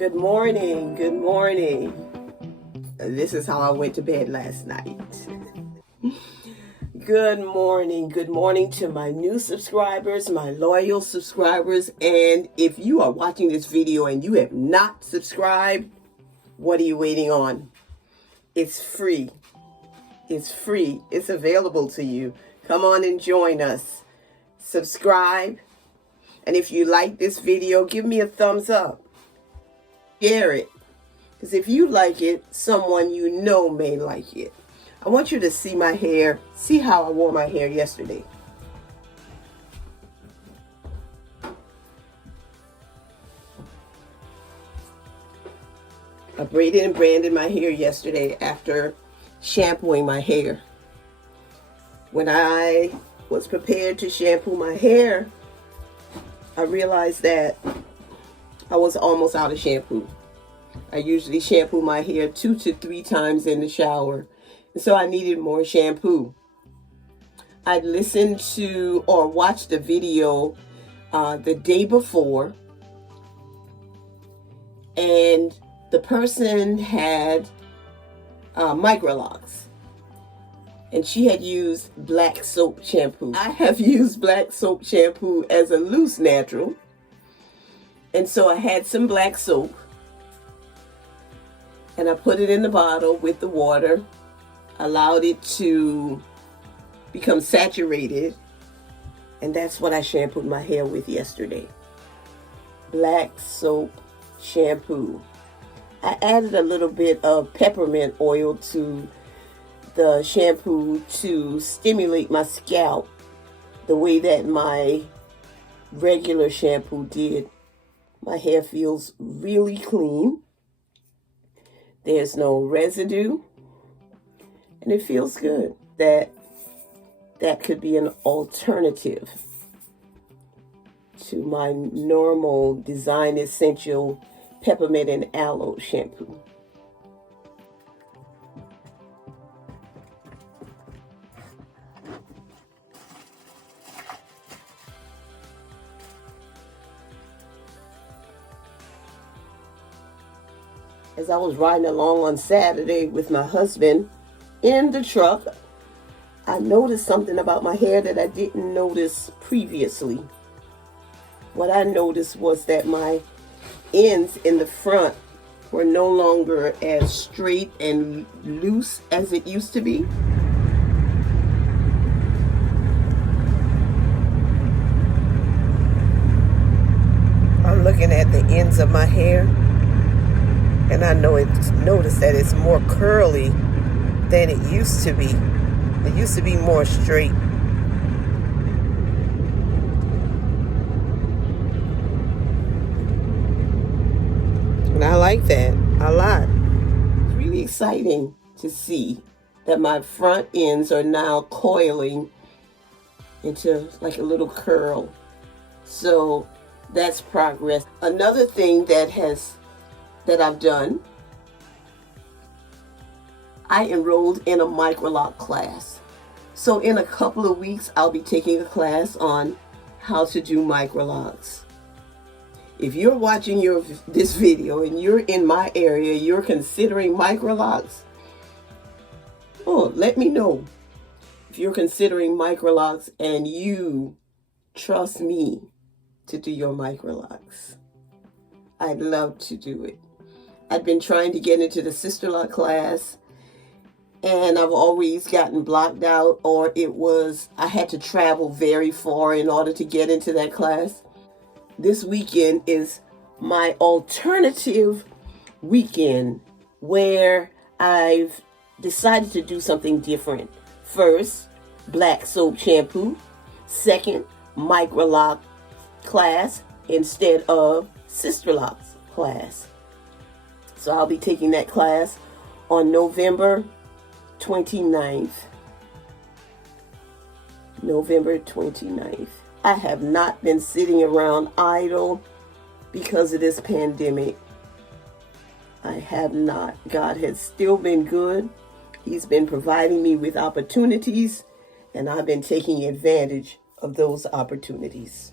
Good morning. Good morning. This is how I went to bed last night. Good morning. Good morning to my new subscribers, my loyal subscribers. And if you are watching this video and you have not subscribed, what are you waiting on? It's free. It's free. It's available to you. Come on and join us. Subscribe. And if you like this video, give me a thumbs up. Share it. Because if you like it, someone you know may like it. I want you to see my hair. See how I wore my hair yesterday. I braided and branded my hair yesterday after shampooing my hair. When I was prepared to shampoo my hair, I realized that I was almost out of shampoo. I usually shampoo my hair 2 to 3 times in the shower. And so I needed more shampoo. I listened to or watched a video the day before. And the person had microlocks. And she had used black soap shampoo. I have used black soap shampoo as a loose natural. And so I had some black soap. And I put it in the bottle with the water. Allowed it to become saturated. And that's what I shampooed my hair with yesterday. Black soap shampoo. I added a little bit of peppermint oil to the shampoo to stimulate my scalp the way that my regular shampoo did. My hair feels really clean. There's no residue. And it feels good. That could be an alternative to my normal Design Essential Peppermint and Aloe shampoo. As I was riding along on Saturday with my husband in the truck, I noticed something about my hair that I didn't notice previously. What I noticed was that my ends in the front were no longer as straight and loose as it used to be. I'm looking at the ends of my hair. And I noticed that it's more curly than it used to be. It used to be more straight. And I like that a lot. It's really exciting to see that my front ends are now coiling into like a little curl. So that's progress. Another thing that I've done, I enrolled in a microlock class. So in a couple of weeks, I'll be taking a class on how to do microlocks. If you're watching this video and you're in my area, you're considering microlocks, let me know. If you're considering microlocks and you trust me to do your microlocks, I'd love to do it. I've been trying to get into the Sisterlock class, and I've always gotten blocked out, or I had to travel very far in order to get into that class. This weekend is my alternative weekend where I've decided to do something different. First, black soap shampoo. Second, microlock class instead of Sisterlocks class. So I'll be taking that class on November 29th. November 29th. I have not been sitting around idle because of this pandemic. I have not. God has still been good. He's been providing me with opportunities, and I've been taking advantage of those opportunities.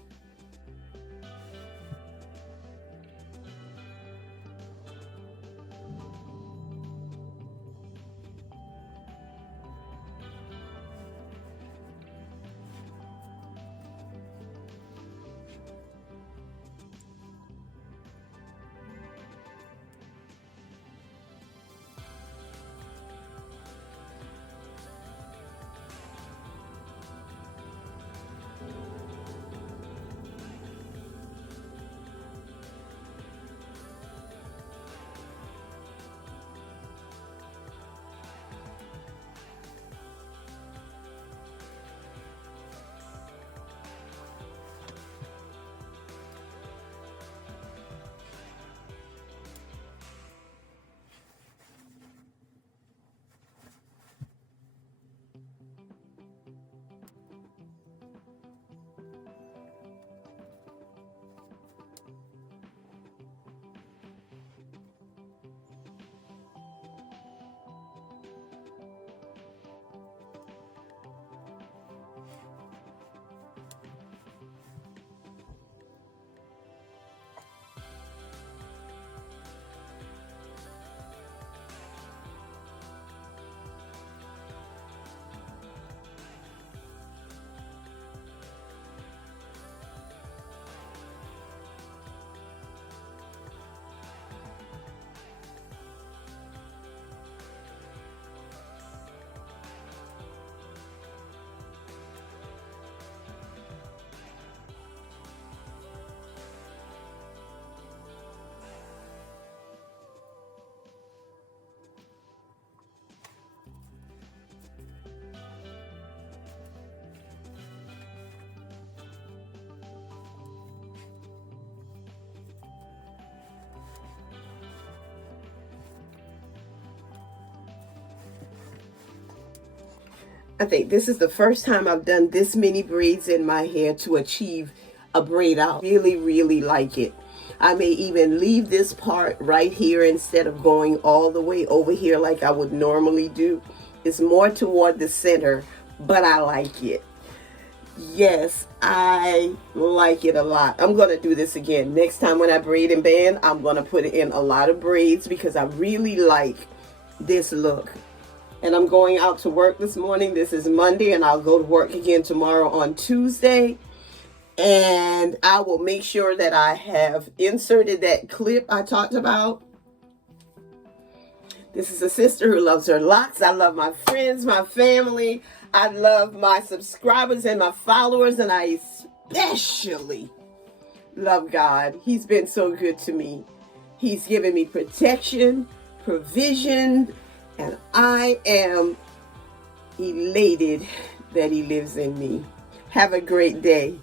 I think this is the first time I've done this many braids in my hair to achieve a braid out. Really, really like it. I may even leave this part right here instead of going all the way over here like I would normally do. It's more toward the center, but I like it. Yes, I like it a lot. I'm going to do this again. Next time when I braid and band, I'm going to put in a lot of braids because I really like this look. And I'm going out to work this morning. This is Monday, and I'll go to work again tomorrow on Tuesday. And I will make sure that I have inserted that clip I talked about. This is a sister who loves her locks. I love my friends, my family. I love my subscribers and my followers. And I especially love God. He's been so good to me. He's given me protection, provision, and I am elated that he lives in me. Have a great day.